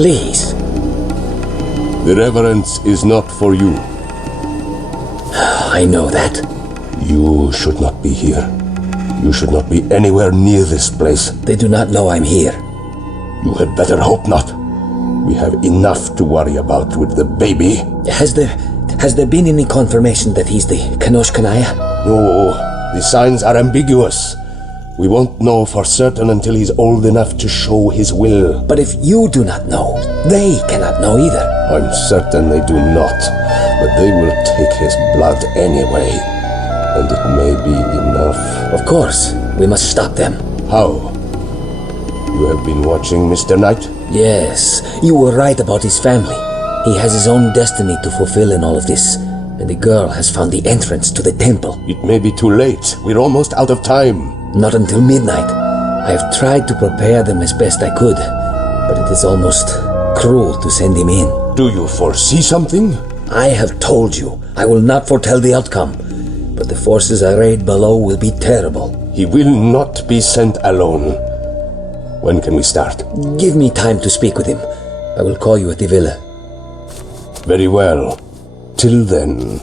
Please. The reverence is not for you. I know that. You should not be here. You should not be anywhere near this place. They do not know I'm here. You had better hope not. We have enough to worry about with the baby. Has there been any confirmation that he's the Kanosh Kanaya? No, the signs are ambiguous. We won't know for certain until he's old enough to show his will. But if you do not know, they cannot know either. I'm certain they do not, but they will take his blood anyway. And it may be enough. Of course, we must stop them. How? You have been watching Mr. Knight? Yes, you were right about his family. He has his own destiny to fulfill in all of this. And the girl has found the entrance to the temple. It may be too late. We're almost out of time. Not until midnight. I have tried to prepare them as best I could, but it is almost cruel to send him in. Do you foresee something? I have told you, I will not foretell the outcome, but the forces arrayed below will be terrible. He will not be sent alone. When can we start? Give me time to speak with him. I will call you at the villa. Very well. Till then.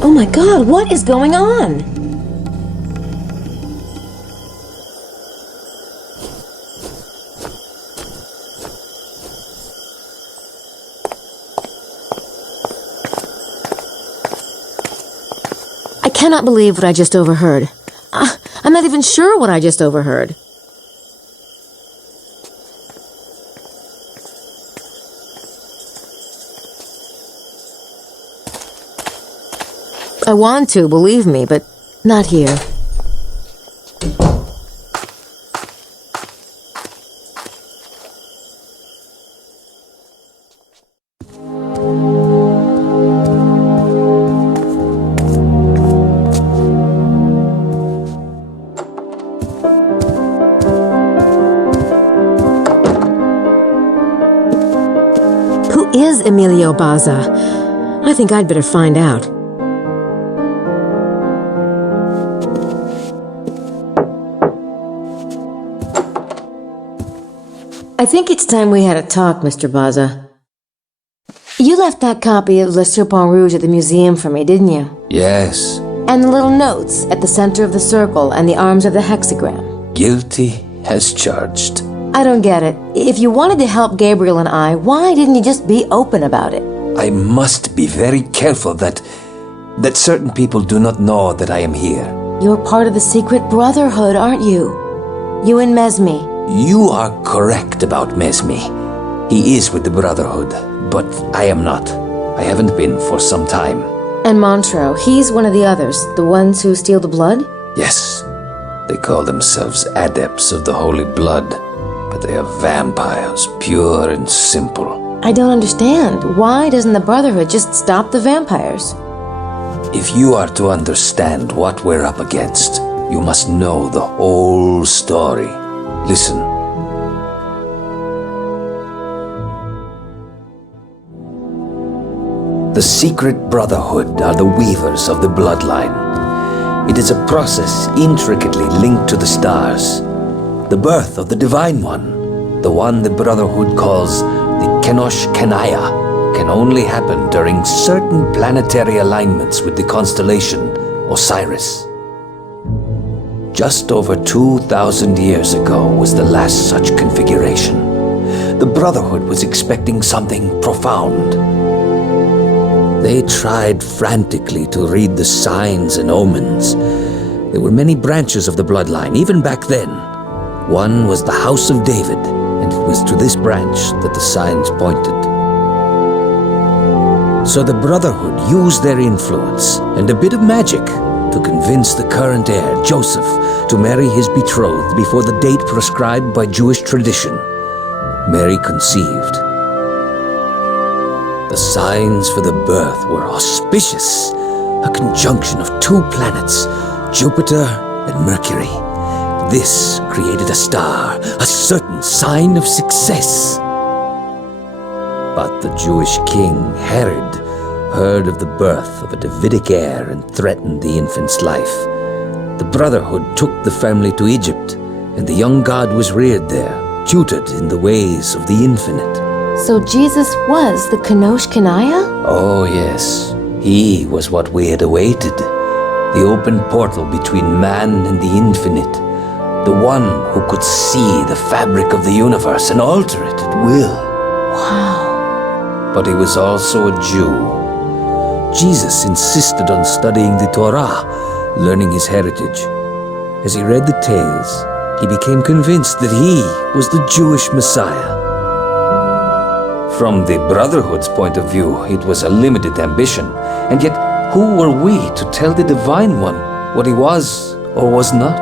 Oh my God, what is going on? I cannot believe what I just overheard. I'm not even sure what I just overheard. I want to, believe me, but not here. Who is Emilio Baza? I think I'd better find out. I think it's time we had a talk, Mr. Baza. You left that copy of Le Serpent Rouge at the museum for me, didn't you? Yes. And the little notes at the center of the circle and the arms of the hexagram. Guilty as charged. I don't get it. If you wanted to help Gabriel and I, why didn't you just be open about it? I must be very careful that certain people do not know that I am here. You're part of the secret Brotherhood, aren't you? You and Mesmi. You are correct about Mesmi. He is with the Brotherhood, but I am not. I haven't been for some time. And Montreux, he's one of the others, the ones who steal the blood? Yes. They call themselves Adepts of the Holy Blood, but they are vampires, pure and simple. I don't understand. Why doesn't the Brotherhood just stop the vampires? If you are to understand what we're up against, you must know the whole story. Listen. The secret Brotherhood are the weavers of the bloodline. It is a process intricately linked to the stars. The birth of the Divine One, the one the Brotherhood calls the Kenosh Kenaya, can only happen during certain planetary alignments with the constellation Osiris. Just over 2,000 years ago was the last such configuration. The Brotherhood was expecting something profound. They tried frantically to read the signs and omens. There were many branches of the bloodline, even back then. One was the House of David, and it was to this branch that the signs pointed. So the Brotherhood used their influence and a bit of magic to convince the current heir, Joseph, to marry his betrothed before the date prescribed by Jewish tradition. Mary conceived. The signs for the birth were auspicious, a conjunction of two planets, Jupiter and Mercury. This created a star, a certain sign of success. But the Jewish king, Herod, heard of the birth of a Davidic heir and threatened the infant's life. The Brotherhood took the family to Egypt, and the young god was reared there, tutored in the ways of the infinite. So Jesus was the Kenosh Kanaya? Oh yes, he was what we had awaited. The open portal between man and the infinite. The one who could see the fabric of the universe and alter it at will. Wow. But he was also a Jew. Jesus insisted on studying the Torah, learning his heritage. As he read the tales, he became convinced that he was the Jewish Messiah. From the Brotherhood's point of view, it was a limited ambition, and yet who were we to tell the Divine One what he was or was not?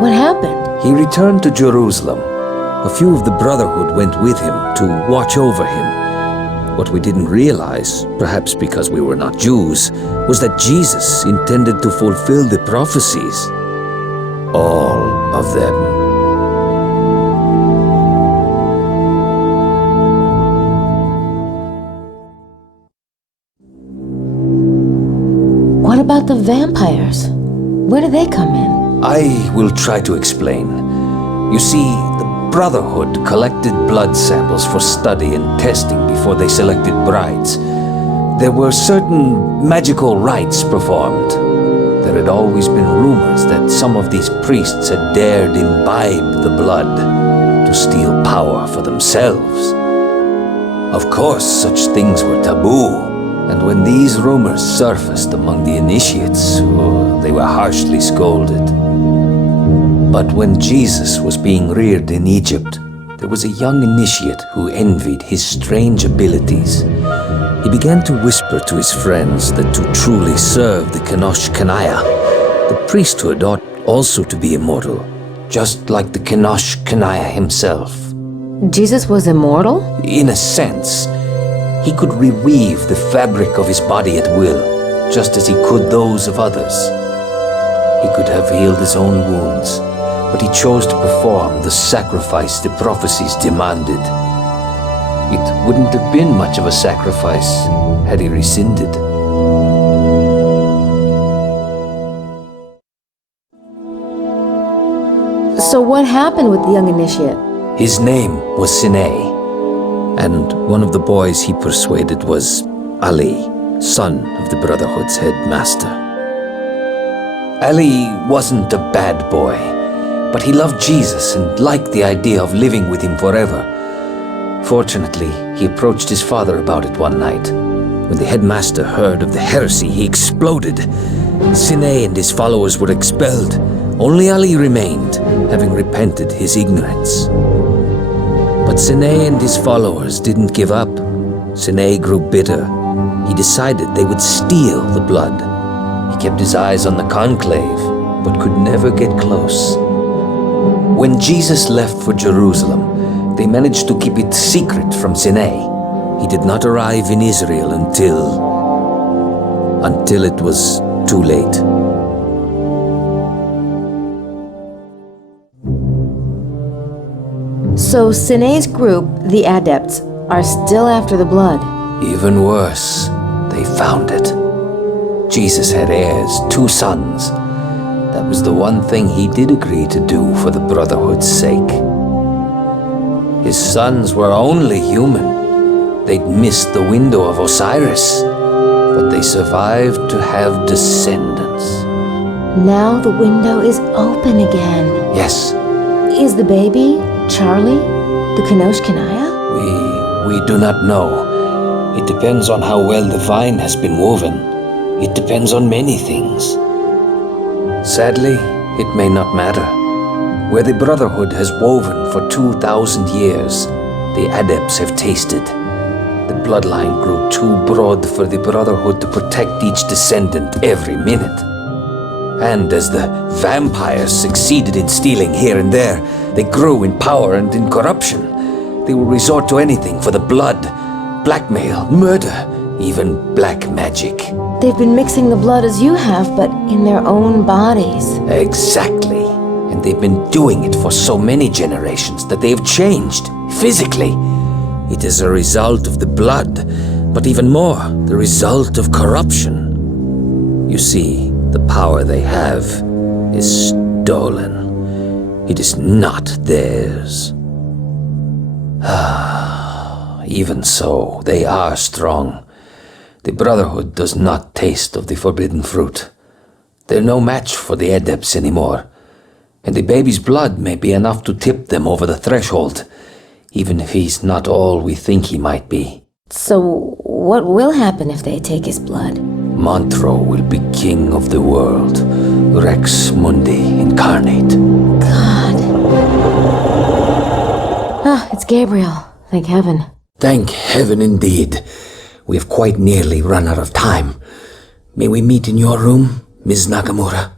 What happened? He returned to Jerusalem. A few of the Brotherhood went with him to watch over him. What we didn't realize, perhaps because we were not Jews, was that Jesus intended to fulfill the prophecies. All of them. What about the vampires? Where do they come in? I will try to explain. You see, the Brotherhood collected blood samples for study and testing before they selected brides. There were certain magical rites performed. There had always been rumors that some of these priests had dared imbibe the blood to steal power for themselves. Of course, such things were taboo, and when these rumors surfaced among the initiates, they were harshly scolded. But when Jesus was being reared in Egypt, there was a young initiate who envied his strange abilities. He began to whisper to his friends that to truly serve the Kenosh Kanaya, the priesthood ought also to be immortal, just like the Kenosh Kanaya himself. Jesus was immortal? In a sense, he could reweave the fabric of his body at will, just as he could those of others. He could have healed his own wounds, but he chose to perform the sacrifice the prophecies demanded. It wouldn't have been much of a sacrifice had he rescinded. So what happened with the young initiate? His name was Sinai, and one of the boys he persuaded was Ali, son of the Brotherhood's headmaster. Ali wasn't a bad boy, but he loved Jesus and liked the idea of living with him forever. Fortunately, he approached his father about it one night. When the headmaster heard of the heresy, he exploded. Sinai and his followers were expelled. Only Ali remained, having repented his ignorance. But Sinai and his followers didn't give up. Sinai grew bitter. He decided they would steal the blood. He kept his eyes on the conclave, but could never get close. When Jesus left for Jerusalem, they managed to keep it secret from Sinai. He did not arrive in Israel until it was too late. So Sinai's group, the Adepts, are still after the blood. Even worse, they found it. Jesus had heirs, 2 sons. That was the one thing he did agree to do for the Brotherhood's sake. His sons were only human. They'd missed the window of Osiris, but they survived to have descendants. Now the window is open again. Yes. Is the baby, Charlie, the Kenosh Kanaya? We do not know. It depends on how well the vine has been woven. It depends on many things. Sadly, it may not matter. Where the Brotherhood has woven for 2,000 years, the Adepts have tasted. The bloodline grew too broad for the Brotherhood to protect each descendant every minute. And as the vampires succeeded in stealing here and there, they grew in power and in corruption. They will resort to anything for the blood. Blackmail, murder, even black magic. They've been mixing the blood as you have, but in their own bodies. Exactly. And they've been doing it for so many generations that they have changed, physically. It is a result of the blood, but even more, the result of corruption. You see, the power they have is stolen. It is not theirs. Even so, they are strong. The Brotherhood does not taste of the forbidden fruit. They're no match for the Adepts anymore. And the baby's blood may be enough to tip them over the threshold, even if he's not all we think he might be. So, what will happen if they take his blood? Montreux will be king of the world. Rex Mundi incarnate. God. Ah, it's Gabriel. Thank heaven. Thank heaven indeed. We have quite nearly run out of time. May we meet in your room, Ms. Nakamura?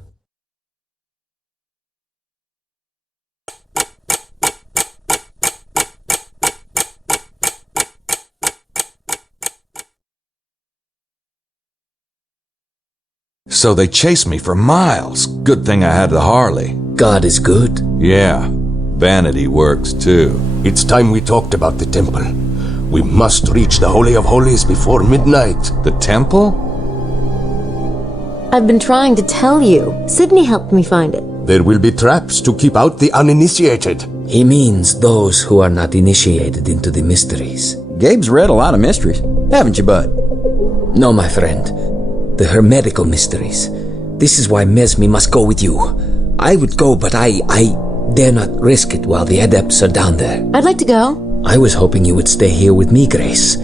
So they chased me for miles. Good thing I had the Harley. God is good. Yeah, vanity works too. It's time we talked about the temple. We must reach the Holy of Holies before midnight. The temple? I've been trying to tell you. Sydney helped me find it. There will be traps to keep out the uninitiated. He means those who are not initiated into the mysteries. Gabe's read a lot of mysteries, haven't you, bud? No, my friend. The hermetical mysteries. This is why Mesmi must go with you. I would go, but I dare not risk it while the Adepts are down there. I'd like to go. I was hoping you would stay here with me, Grace.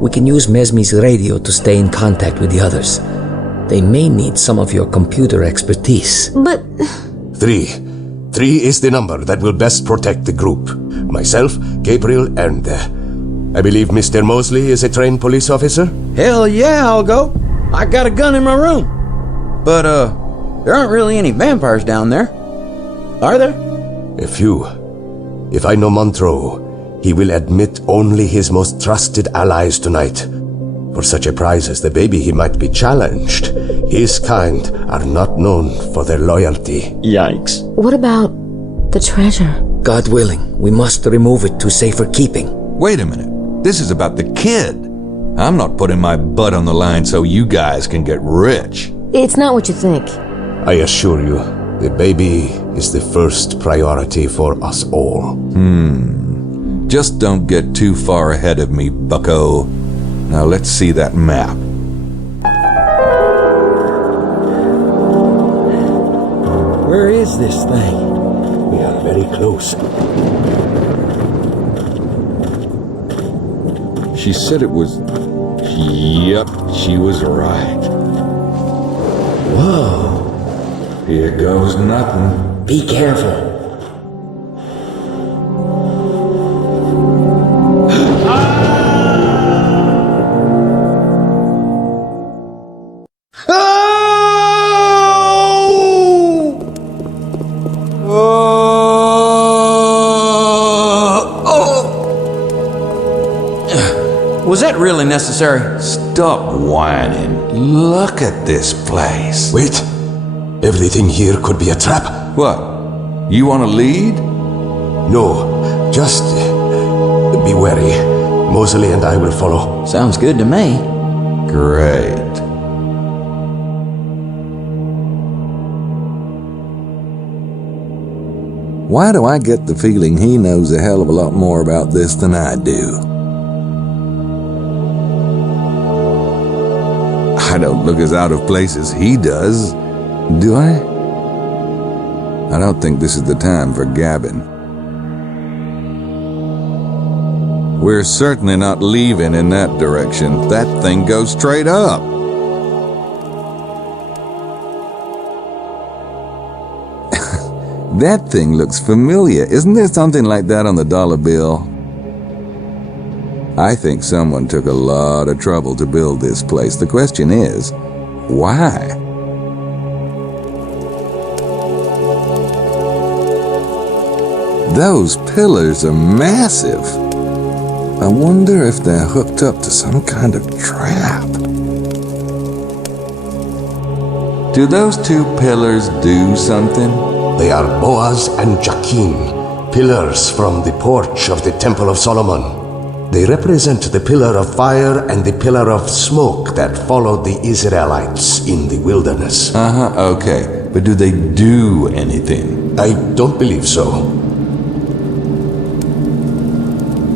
We can use Mesmi's radio to stay in contact with the others. They may need some of your computer expertise. But... 3. 3 is the number that will best protect the group. Myself, Gabriel, and I believe Mr. Mosely is a trained police officer? Hell yeah, I'll go. I got a gun in my room. But, there aren't really any vampires down there. Are there? A few. If I know Montreux, he will admit only his most trusted allies tonight. For such a prize as the baby, he might be challenged. His kind are not known for their loyalty. Yikes. what about the treasure? God willing, we must remove it to safer keeping. Wait a minute. This is about the kid. I'm not putting my butt on the line so you guys can get rich. It's not what you think. I assure you, the baby is the first priority for us all. Just don't get too far ahead of me, bucko. Now let's see that map. Where is this thing? We are very close. She said it was... Yep, she was right. Whoa, Here goes nothing. be careful. Was that really necessary? Stop whining. Look at this place. Wait, everything here could be a trap. What? You want to lead? No, just be wary. Mosely and I will follow. Sounds good to me. Great. Why do I get the feeling he knows a hell of a lot more about this than I do? I don't look as out of place as he does, do I? I don't think this is the time for gabbing. We're certainly not leaving in that direction. That thing goes straight up. That thing looks familiar. Isn't there something like that on the dollar bill? I think someone took a lot of trouble to build this place. The question is, why? Those pillars are massive. I wonder if they're hooked up to some kind of trap. Do those two pillars do something? They are Boaz and Jachin, pillars from the porch of the Temple of Solomon. They represent the pillar of fire and the pillar of smoke that followed the Israelites in the wilderness. Okay. But do they do anything? I don't believe so.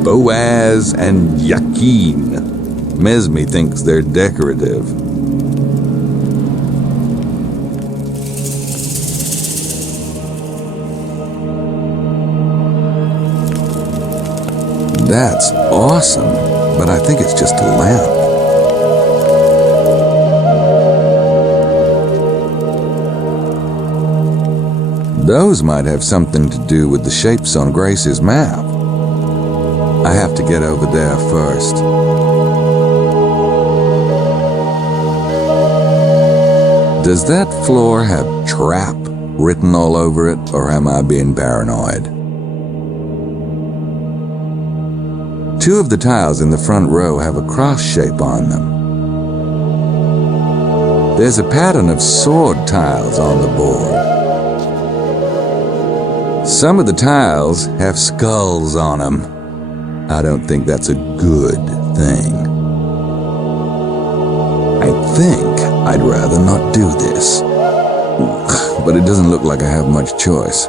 Boaz and Jachin. Mesmi thinks they're decorative. That's awesome, but I think it's just a lamp. Those might have something to do with the shapes on Grace's map. I have to get over there first. Does that floor have trap written all over it, or am I being paranoid? Two of the tiles in the front row have a cross shape on them. There's a pattern of sword tiles on the board. Some of the tiles have skulls on them. I don't think that's a good thing. I think I'd rather not do this. But it doesn't look like I have much choice.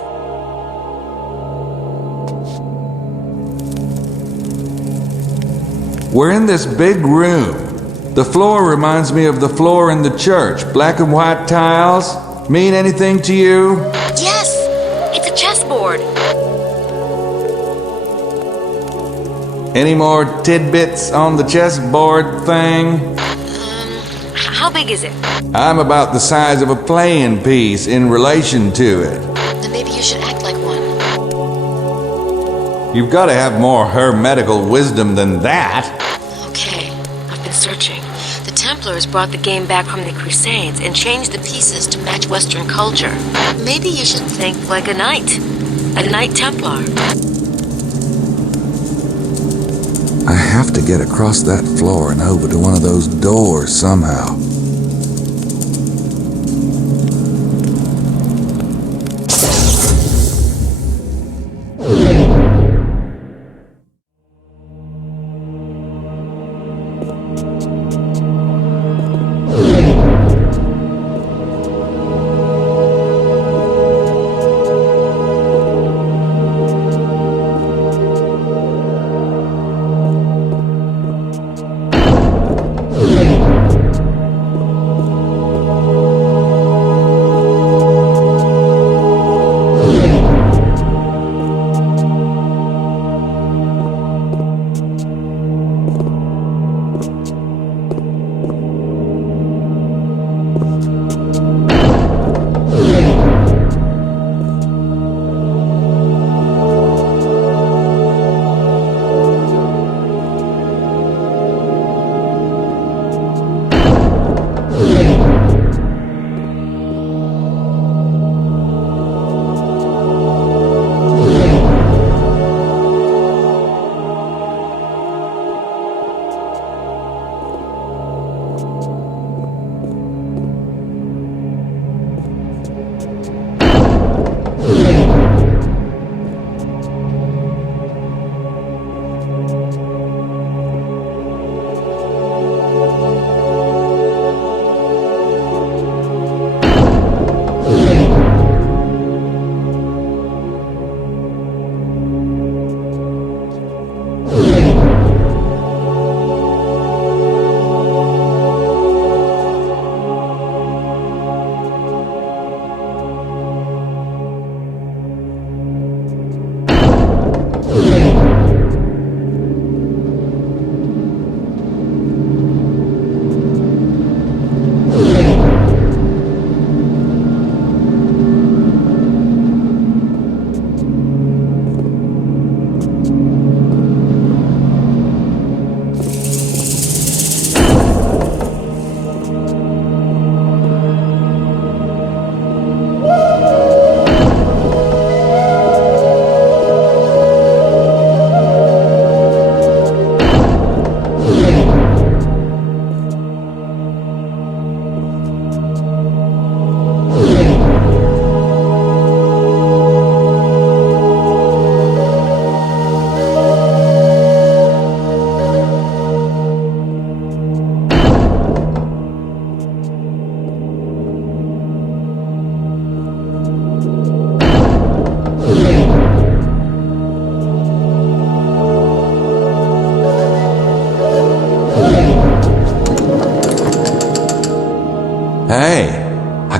We're in this big room. The floor reminds me of the floor in the church. Black and white tiles. Mean anything to you? Yes! It's a chessboard. Any more tidbits on the chessboard thing? How big is it? I'm about the size of a playing piece in relation to it. Then maybe you should act like one. You've got to have more hermetical wisdom than that. Okay, I've been searching. The Templars brought the game back from the Crusades and changed the pieces to match Western culture. Maybe you should think like a knight. A Knight Templar. I have to get across that floor and over to one of those doors somehow.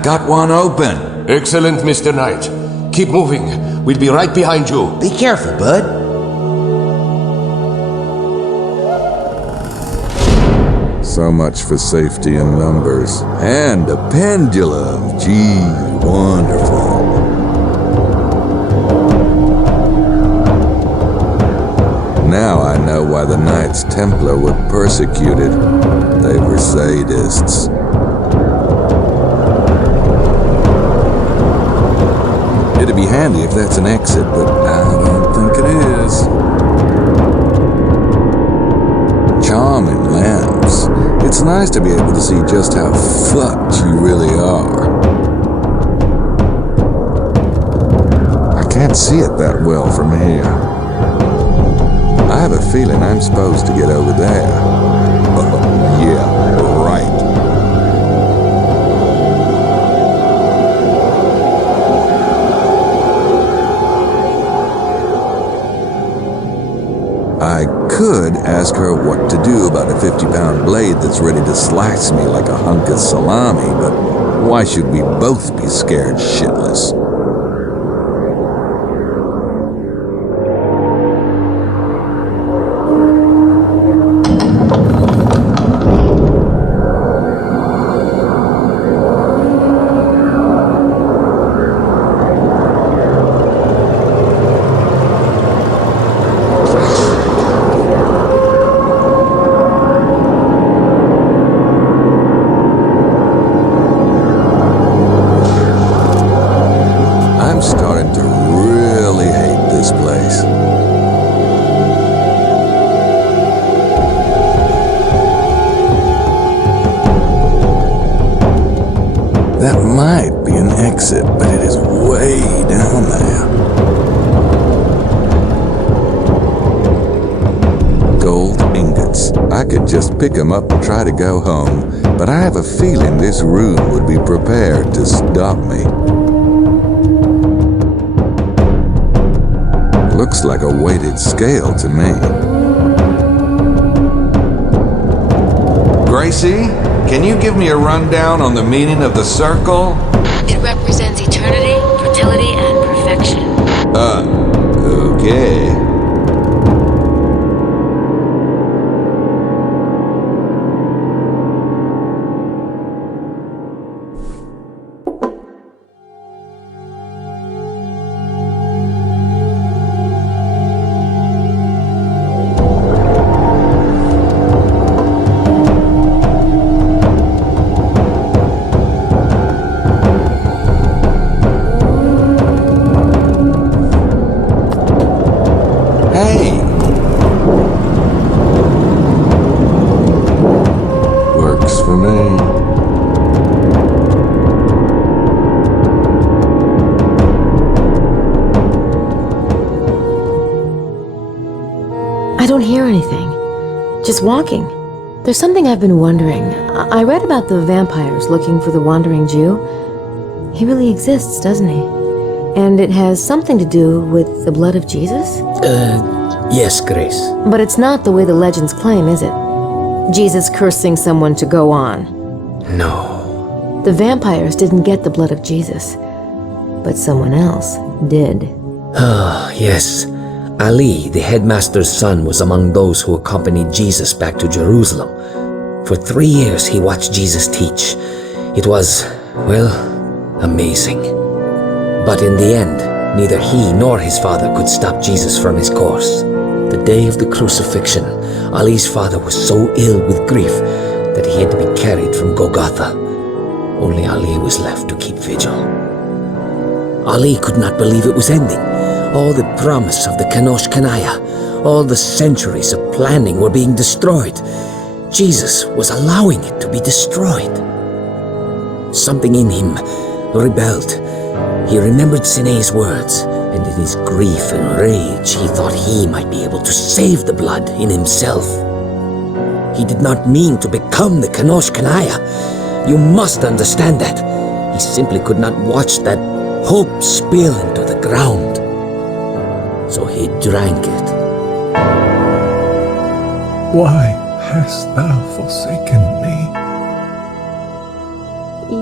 got one open. Excellent, Mr. Knight. Keep moving. We'll be right behind you. Be careful, bud. So much for safety in numbers. And a pendulum. Gee, wonderful. Now I know why the Knights Templar were persecuted. They were sadists. It'd be handy if that's an exit, but I don't think it is. Charming lamps. It's nice to be able to see just how fucked you really are. I can't see it that well from here. I have a feeling I'm supposed to get over there. Oh, yeah, right. I could ask her what to do about a 50-pound blade that's ready to slice me like a hunk of salami, but why should we both be scared shitless? That might be an exit, but it is way down there. Gold ingots. I could just pick them up and try to go home, but I have a feeling this room would be prepared to stop me. Looks like a weighted scale to me. Gracie? Can you give me a rundown on the meaning of the circle? It represents eternity, fertility, and perfection. Okay. I don't hear anything. Just walking. There's something I've been wondering. I read about the vampires looking for the wandering Jew. He really exists, doesn't he? And it has something to do with the blood of Jesus? Yes, Grace. But it's not the way the legends claim, is it? Jesus cursing someone to go on. No. The vampires didn't get the blood of Jesus, but someone else did. Ah, yes. Ali, the headmaster's son, was among those who accompanied Jesus back to Jerusalem. For 3 years he watched Jesus teach. It was, well, amazing. But in the end, neither he nor his father could stop Jesus from his course. The day of the crucifixion, Ali's father was so ill with grief that he had to be carried from Golgotha. Only Ali was left to keep vigil. Ali could not believe it was ending. All the promise of the Kanosh Kanaya, all the centuries of planning were being destroyed. Jesus was allowing it to be destroyed. Something in him rebelled. He remembered Sine's words, and in his grief and rage, he thought he might be able to save the blood in himself. He did not mean to become the Kanosh Kanaya. You must understand that. He simply could not watch that hope spill into the ground. So he drank it. Why hast thou forsaken me?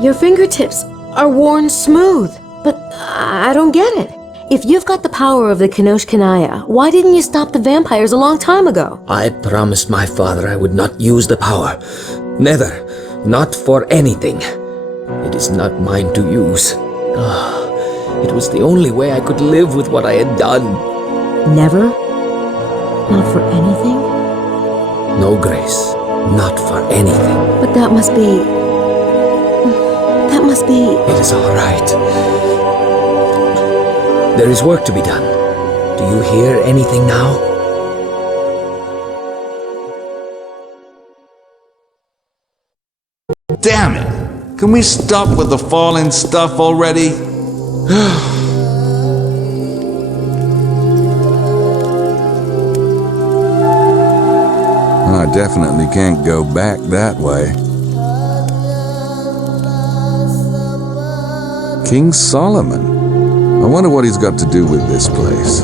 Your fingertips are worn smooth. But I don't get it. If you've got the power of the Kenosh Kanaya, why didn't you stop the vampires a long time ago? I promised my father I would not use the power. Never. Not for anything. It is not mine to use. It was the only way I could live with what I had done. Never? Not for anything? No, Grace. Not for anything. But that must be... It is all right. There is work to be done. Do you hear anything now? Damn it! Can we stop with the falling stuff already? I definitely can't go back that way. King Solomon. I wonder what he's got to do with this place.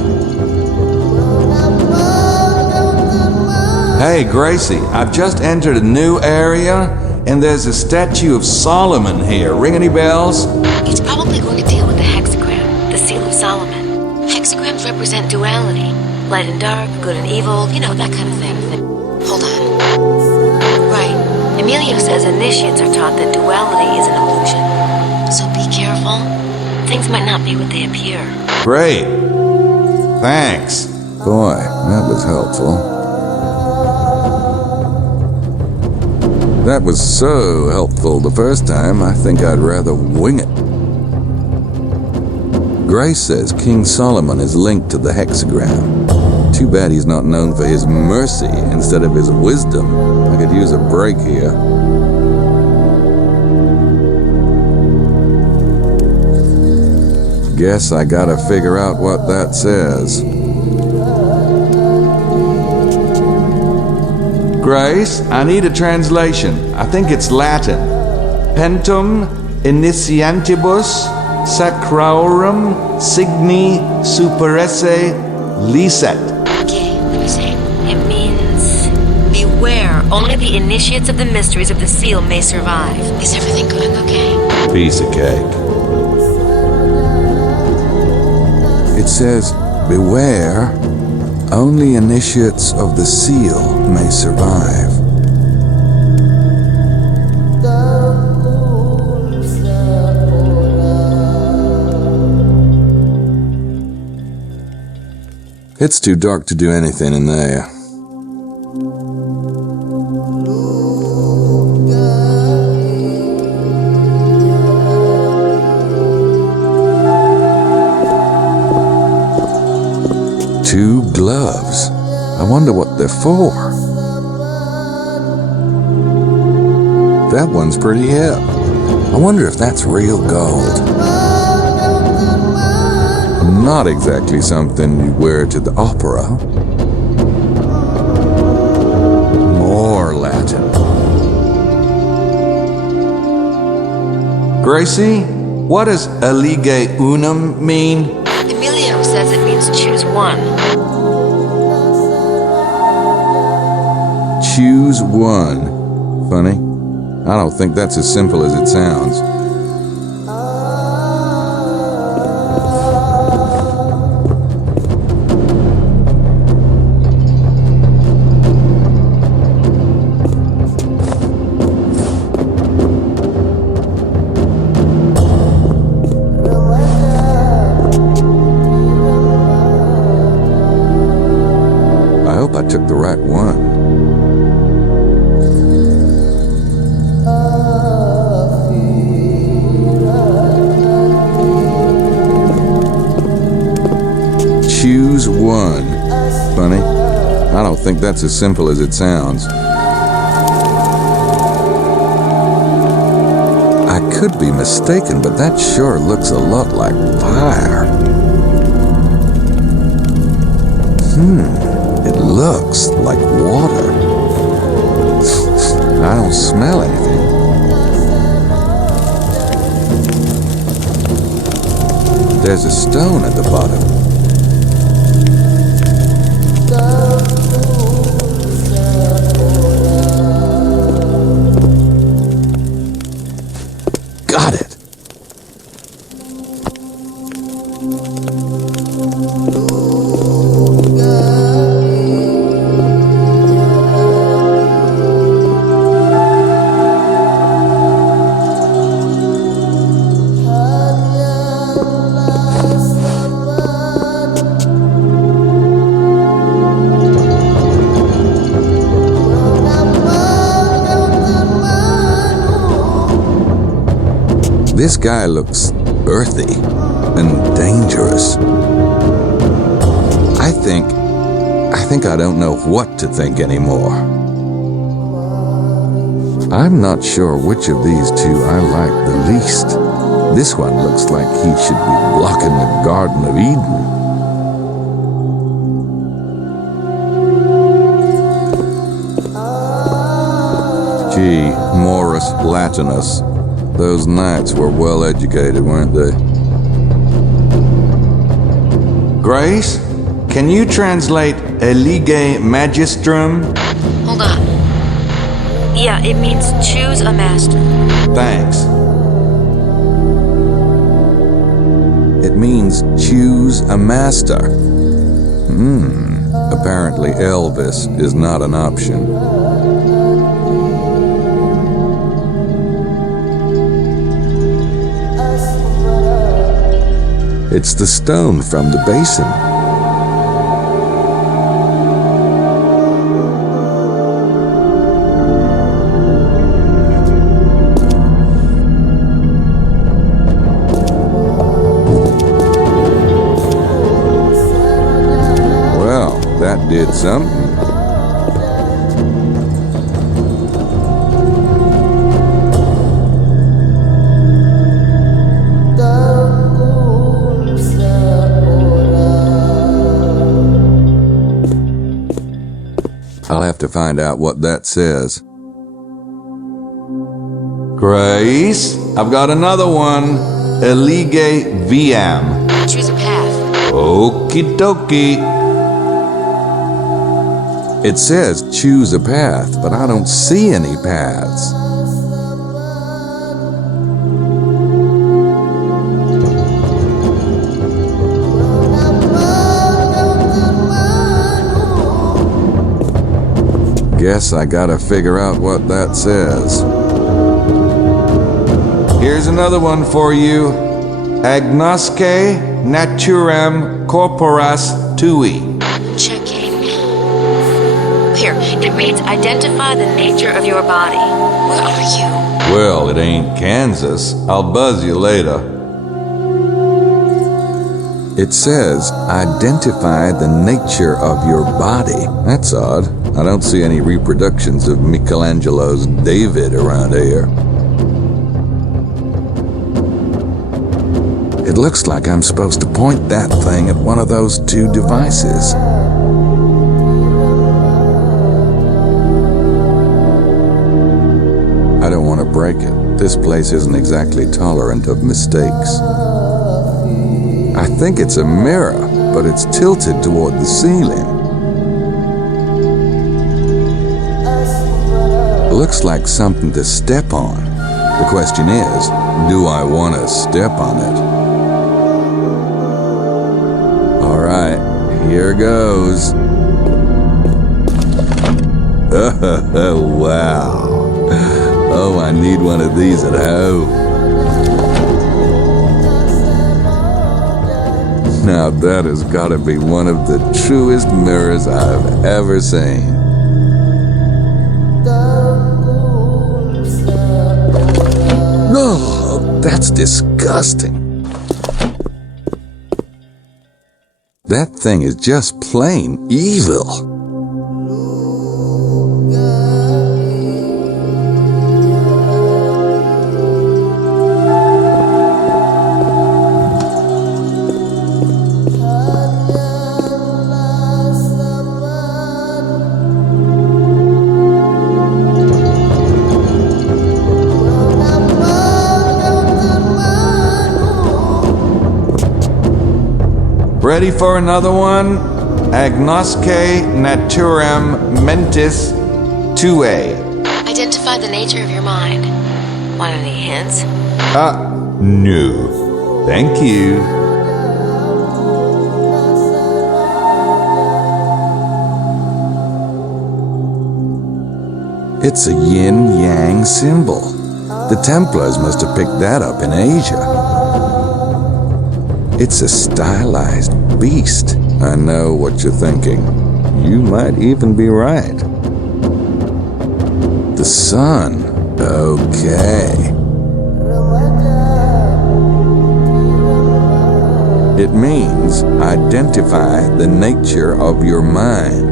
Hey, Gracie, I've just entered a new area, and there's a statue of Solomon here. Ring any bells? It's probably going to deal with the hexagram, the seal of Solomon. Hexagrams represent duality. Light and dark, good and evil, you know, that kind of thing. Hold on. Right. Emilio says initiates are taught that duality is an illusion. So be careful. Things might not be what they appear. Great. Thanks. Boy, that was helpful. That was so helpful the first time, I think I'd rather wing it. Grace says King Solomon is linked to the hexagram. Too bad he's not known for his mercy instead of his wisdom. I could use a break here. Guess I gotta figure out what that says. Grace, I need a translation. I think it's Latin. Pentum initiantibus sacrarum signi superesse licet. Okay, let me see. It means... Beware, only the initiates of the mysteries of the seal may survive. Is everything going okay? Piece of cake. It says, beware, only initiates of the seal may survive. It's too dark to do anything in there. Two gloves. I wonder what they're for. That one's pretty hip. I wonder if that's real gold. Not exactly something you wear to the opera. More Latin. Gracie, what does elige unum mean? Emilio says it means choose one. Choose one. Funny. I don't think that's as simple as it sounds. I hope I took the right one. Choose one. Funny. I don't think that's as simple as it sounds. I could be mistaken, but that sure looks a lot like fire. It looks like water. I don't smell anything. There's a stone at the bottom. Got it. This guy looks earthy and dangerous. I think I don't know what to think anymore. I'm not sure which of these two I like the least. This one looks like he should be blocking the Garden of Eden. Gee, Morus Latinus. Those knights were well educated, weren't they? Grace, can you translate elige magistrum? Hold on. Yeah, it means choose a master. Thanks. It means choose a master. Apparently Elvis is not an option. It's the stone from the basin. Well, that did something. I'll have to find out what that says. Grace, I've got another one. Elige viam. Choose a path. Okie dokie. It says choose a path, but I don't see any paths. Guess I gotta figure out what that says. Here's another one for you. Agnosce naturem corporas tui. Checking. Here, it reads identify the nature of your body. Where are you? Well, it ain't Kansas. I'll buzz you later. It says identify the nature of your body. That's odd. I don't see any reproductions of Michelangelo's David around here. It looks like I'm supposed to point that thing at one of those two devices. I don't want to break it. This place isn't exactly tolerant of mistakes. I think it's a mirror, but it's tilted toward the ceiling. Looks like something to step on. The question is, do I want to step on it? All right, here goes. Wow. Oh, I need one of these at home. Now that has got to be one of the truest mirrors I've ever seen. No, that's disgusting. That thing is just plain evil. Ready for another one? Agnosce naturem mentis tue. Identify the nature of your mind. Want any hints? No. Thank you. It's a yin-yang symbol. The Templars must have picked that up in Asia. It's a stylized beast. I know what you're thinking. You might even be right. The sun. Okay. It means identify the nature of your mind.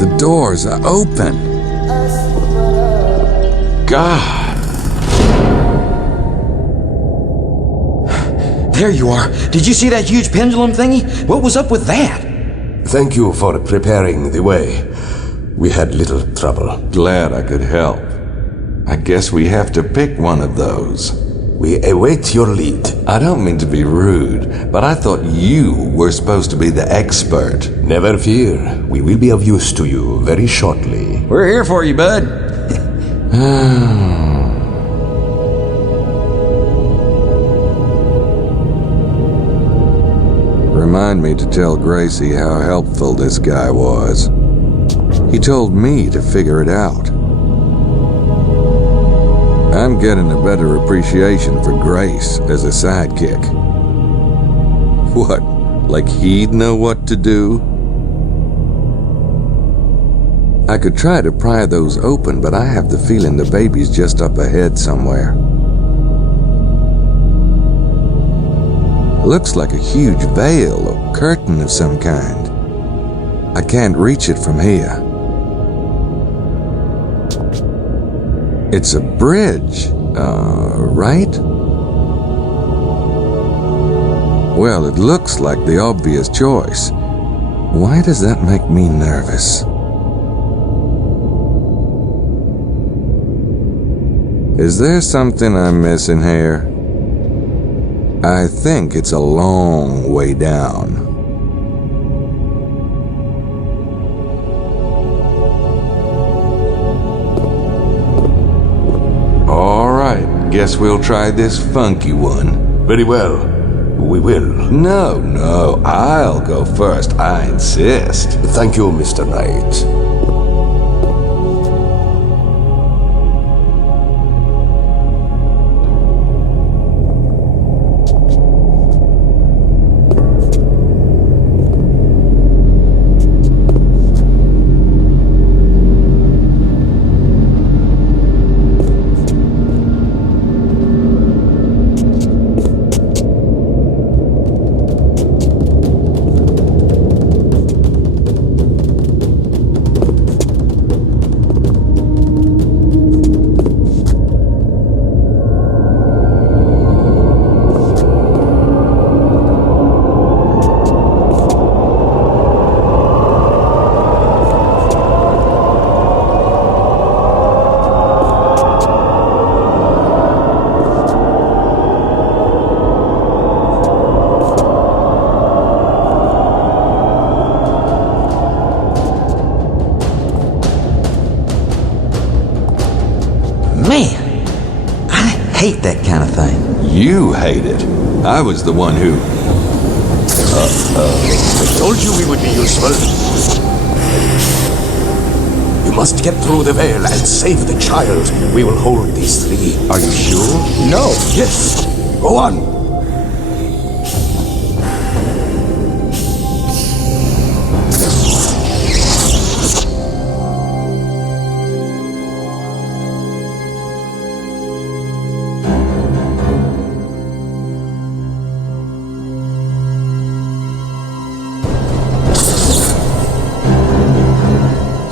The doors are open. God. There you are. Did you see that huge pendulum thingy? What was up with that? Thank you for preparing the way. We had little trouble. Glad I could help. I guess we have to pick one of those. We await your lead. I don't mean to be rude, but I thought you were supposed to be the expert. Never fear. We will be of use to you very shortly. We're here for you, bud. Remind me to tell Gracie how helpful this guy was. He told me to figure it out. I'm getting a better appreciation for Grace as a sidekick. What, like he'd know what to do? I could try to pry those open, but I have the feeling the baby's just up ahead somewhere. Looks like a huge veil or curtain of some kind. I can't reach it from here. It's a bridge, right? Well, it looks like the obvious choice. Why does that make me nervous? Is there something I'm missing here? I think it's a long way down. All right, guess we'll try this funky one. Very well. We will. No, I'll go first. I insist. Thank you, Mr. Knight. Hate that kind of thing. You hate it. I was the one who... I told you we would be useful. You must get through the veil and save the child. We will hold these three. Are you sure? No. Yes. Go on.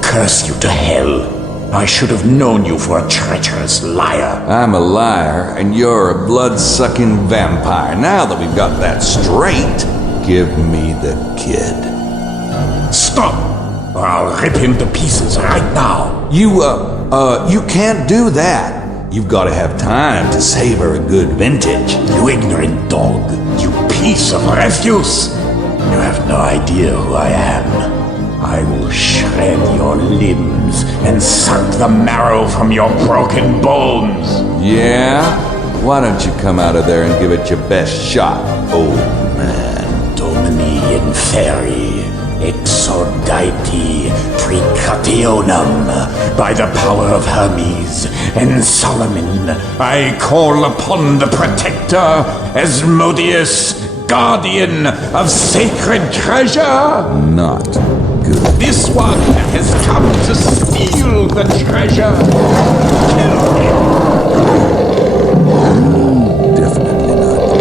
Curse you to hell. I should have known you for a treacherous liar. I'm a liar, and you're a blood-sucking vampire. Now that we've got that straight, give me the kid. Stop, or I'll rip him to pieces right now. You can't do that. You've got to have time to savor a good vintage. You ignorant dog. You piece of refuse. You have no idea who I am. I will shred your limbs and suck the marrow from your broken bones. Yeah? Why don't you come out of there and give it your best shot, old man? Domini inferi, exorditi tricationum. By the power of Hermes and Solomon, I call upon the protector, Asmodeus, guardian of sacred treasure. Not good. This one has come to steal the treasure. Kill him. Definitely not good.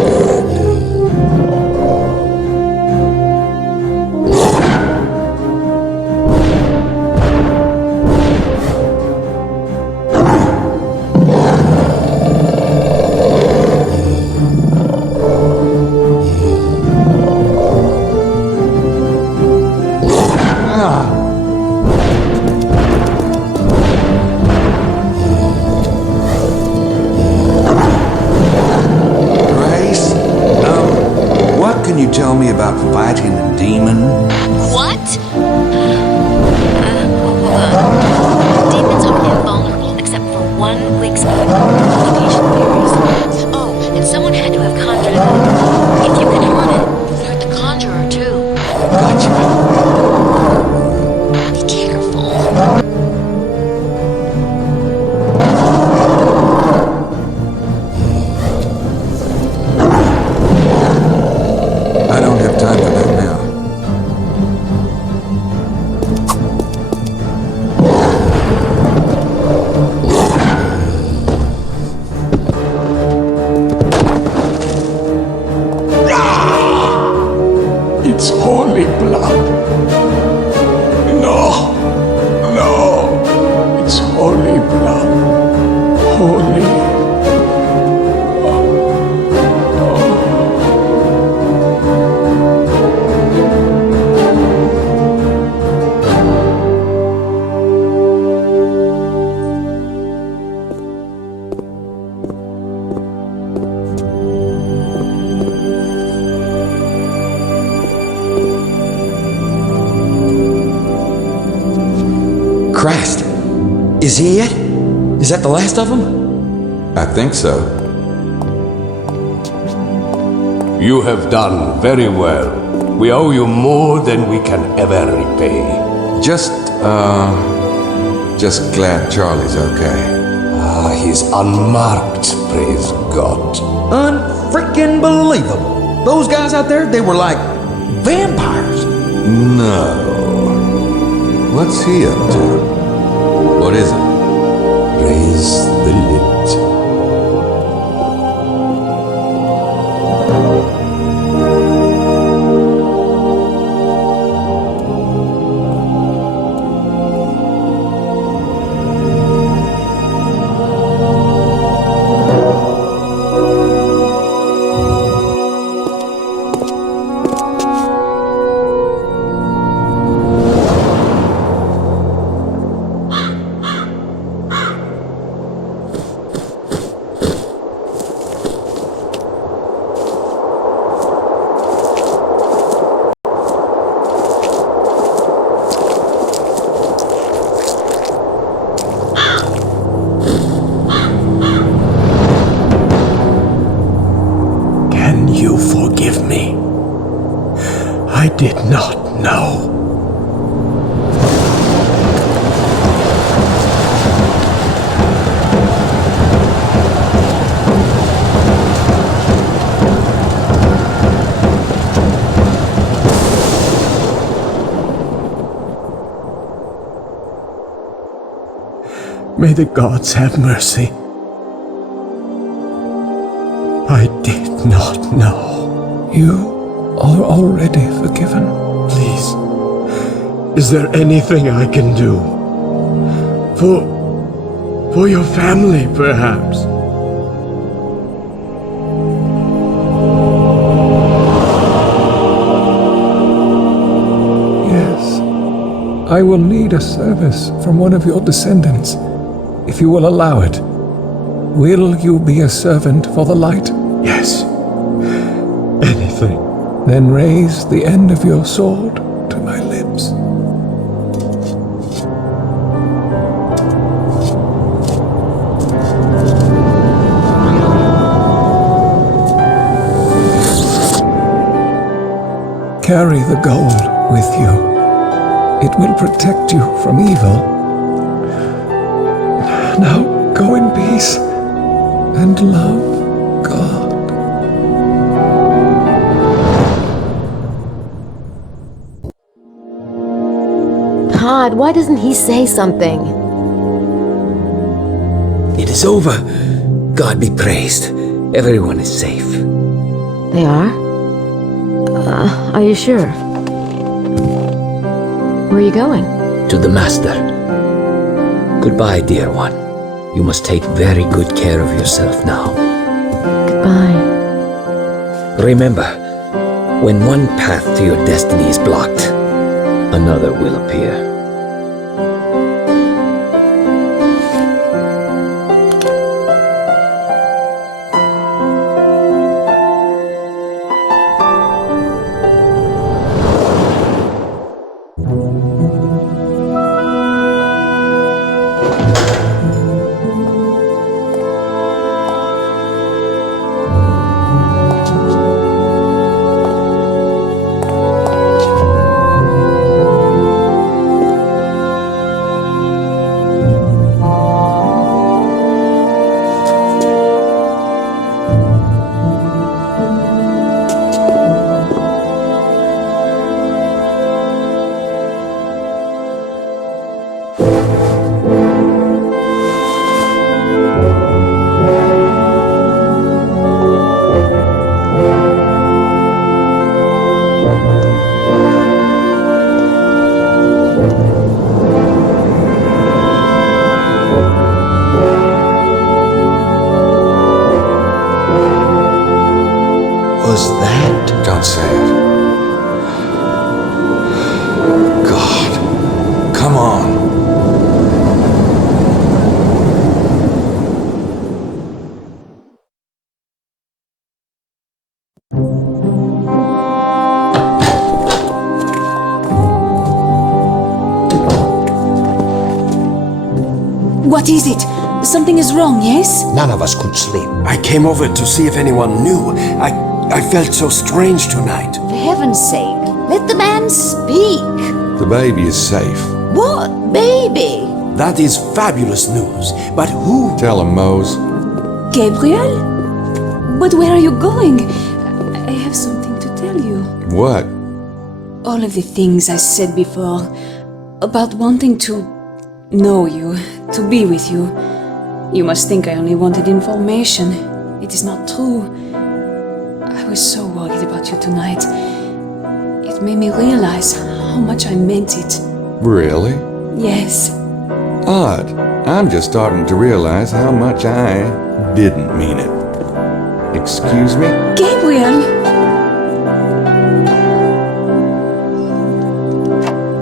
Tell me about fighting a demon? What? Hold on. Demons are invulnerable except for 1 week's invocation periods. Oh, and someone had to have conjured it. If you can hurt it, you hurt the conjurer too. Gotcha. Be careful. I don't have time for that now. It's holy blood. No. It's holy blood. Holy. Christ. Is he it? Is that the last of them? I think so. You have done very well. We owe you more than we can ever repay. Just glad Charlie's okay. He's unmarked, praise God. Unfreaking believable. Those guys out there, they were like vampires. No. What's he up to? What is it? Raise the lid. I did not know. May the gods have mercy. I did not know. You are already forgiven. Please, is there anything I can do? For your family, perhaps? Yes. I will need a service from one of your descendants, if you will allow it. Will you be a servant for the light? Yes. Anything. Then raise the end of your sword to my lips. Carry the gold with you. It will protect you from evil. Now go in peace and love God. Dad, why doesn't he say something? It is over. God be praised. Everyone is safe. They are? Are you sure? Where are you going? To the Master. Goodbye, dear one. You must take very good care of yourself now. Goodbye. Remember, when one path to your destiny is blocked, another will appear. Was that? Don't say it. God. Come on. What is it? Something is wrong, yes? None of us could sleep. I came over to see if anyone knew. I felt so strange tonight. For heaven's sake, let the man speak. The baby is safe. What baby? That is fabulous news. But who? Tell him, Mose. Gabriel? But where are you going? I have something to tell you. What? All of the things I said before about wanting to know you, to be with you. You must think I only wanted information. It is not true. I was so worried about you tonight. It made me realize how much I meant it. Really? Yes. Odd. I'm just starting to realize how much I didn't mean it. Excuse me? Gabriel!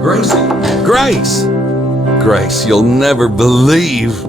Gracie! Grace! Grace, you'll never believe.